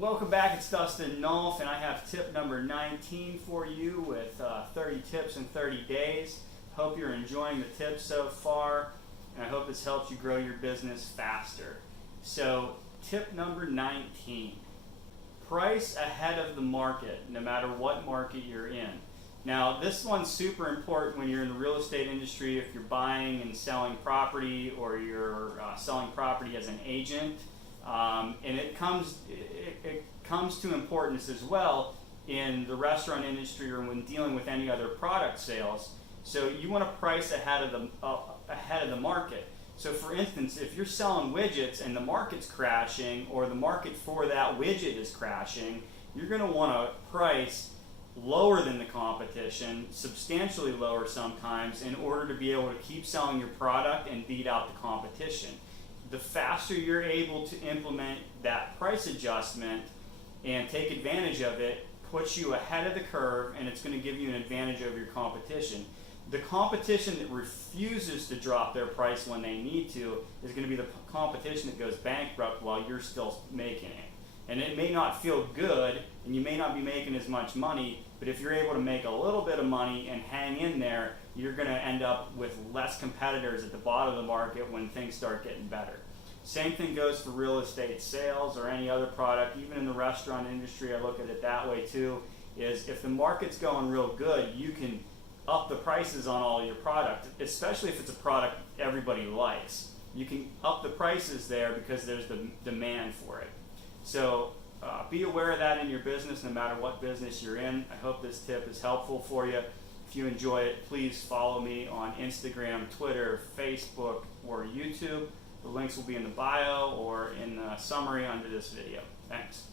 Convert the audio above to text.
Welcome back, it's Dustin Nulf, and I have tip number 19 for you with 30 tips in 30 days. Hope you're enjoying the tips so far, and I hope this helps you grow your business faster. So, tip number 19, price ahead of the market, no matter what market you're in. Now, this one's super important when you're in the real estate industry, if you're buying and selling property, or you're selling property as an agent. And it comes to importance as well in the restaurant industry or when dealing with any other product sales. So you want to price ahead of the market. So for instance, if you're selling widgets and the market's crashing or the market for that widget is crashing, you're going to want to price lower than the competition, substantially lower sometimes, in order to be able to keep selling your product and beat out the competition. The faster you're able to implement that price adjustment and take advantage of it, puts you ahead of the curve, and it's going to give you an advantage over your competition. The competition that refuses to drop their price when they need to is going to be the competition that goes bankrupt while you're still making it. And it may not feel good, and you may not be making as much money, but if you're able to make a little bit of money and hang in there, you're going to end up with less competitors at the bottom of the market when things start getting better. Same thing goes for real estate sales or any other product. Even in the restaurant industry, I look at it that way too, is if the market's going real good, you can up the prices on all your product, especially if it's a product everybody likes. You can up the prices there because there's the demand for it. So be aware of that in your business, no matter what business you're in. I hope this tip is helpful for you. If you enjoy it, please follow me on Instagram, Twitter, Facebook, or YouTube. The links will be in the bio or in the summary under this video. Thanks.